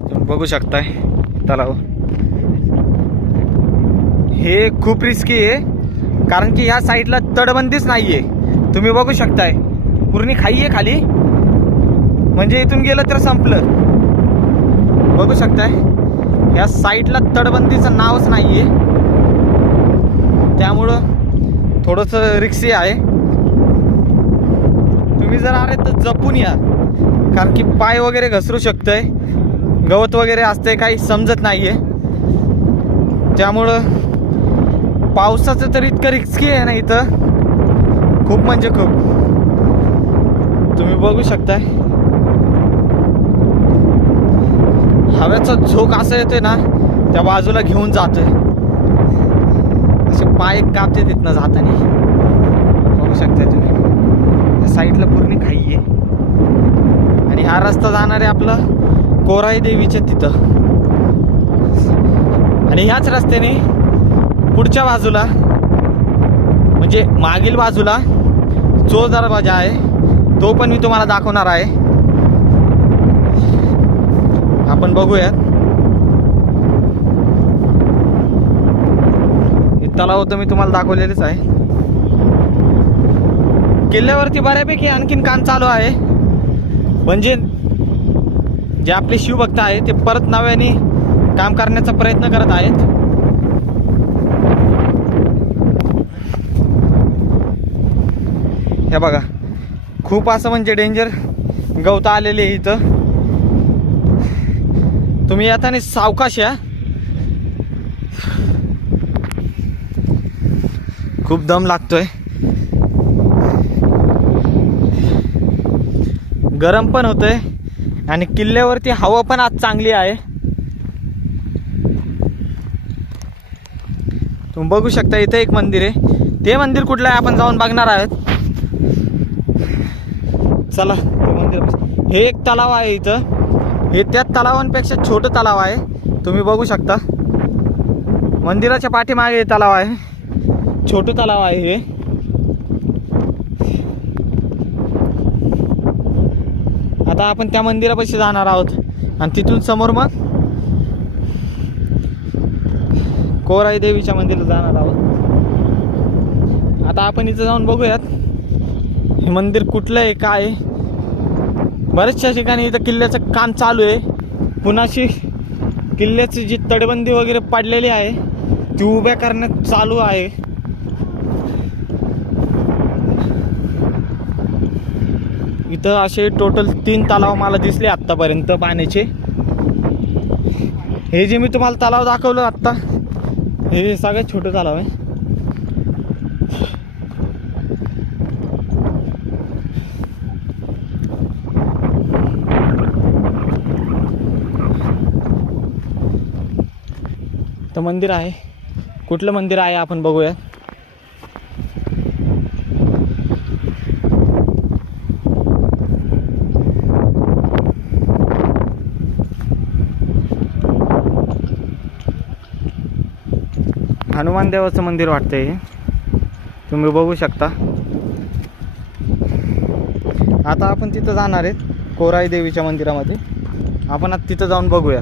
तुम्ही बघू शकताय तलाव. हे खूप रिस्की आहे कारण की ह्या साईडला तटबंदीच नाहीये. तुम्ही बघू शकताय पूर्ण खाई आहे खाली, म्हणजे इथून गेलं तर संपलं. बघू शकताय ह्या साईडला तटबंदीचं नावच नाहीये, त्यामुळं थोडंसं रिस्की आहे. तुम्ही जर आले तर जपून या, कारण की पाय वगैरे घसरू शकतंय, गवत वगैरे असते, काही समजत नाहीये. त्यामुळं पावसाचं तर इतकं रिस्की आहे ना इथं, खूप म्हणजे खूप. तुम्ही बघू शकताय हवेचा झोक असं येतोय ना, त्या बाजूला घेऊन जातोय, असे पाय कापते तिथनं जाताना. बघू शकताय तुम्ही त्या साईडला पूर्ण खाई आहे आणि हा रस्ता जाणार आहे आपला कोराई देवीच्या तिथं. आणि ह्याच रस्त्याने पुढच्या बाजूला म्हणजे मागील बाजूला जो दरवाजा आहे तो पण मी तुम्हाला दाखवणार आहे. आपण बघूयात. तलाव तर मी तुम्हाला दाखवलेलेच आहे. किल्ल्यावरती बऱ्यापैकी आणखीन काम चालू आहे, म्हणजे जे आपले शिवभक्त आहे ते परत नव्याने काम करण्याचा प्रयत्न करत आहेत. हे बघा खूप असं म्हणजे डेंजर गवत आलेले आहे इथं. तुम्ही येताना सावकाश या, खूप दम लागतोय. गरम पण होतंय आणि किल्ल्यावरती हवा पण आज चांगली आहे. तुम्ही बघू शकता इथे एक मंदिर आहे. ते मंदिर कुठलं आहे आपण जाऊन बघणार आहोत. चला ते मंदिर. हे एक तलाव आहे इथं, हे त्या तलावांपेक्षा छोटं तलाव आहे. तुम्ही बघू शकता मंदिराच्या पाठीमागे हे तलाव आहे, छोटं तलाव आहे हे. आता आपण त्या मंदिरापाशी जाणार आहोत आणि तिथून समोर मग कोराई देवीच्या मंदिरात जाणार आहोत. आता आपण इथं जाऊन बघूयात हे मंदिर कुठलं आहे काय आहे. बऱ्याचशा ठिकाणी इथं किल्ल्याचं काम चालू आहे. पुन्हाची किल्ल्याची जी तटबंदी वगैरे पडलेली आहे ती उभ्या करण्यात चालू आहे. इथं असे टोटल 3 तलाव मला दिसले आत्तापर्यंत पाण्याचे. हे जे मी तुम्हाला तलाव दाखवलं आत्ता हे सगळ्यात छोटं तलाव आहे. तर मंदिर आहे, कुठलं मंदिर आहे आपण बघूया. हनुमान देवाचं मंदिर वाटतंय हे, तुम्ही बघू शकता. आता आपण तिथं जाणार आहेत कोराई देवीच्या मंदिरामध्ये. आपण आता तिथं जाऊन बघूया.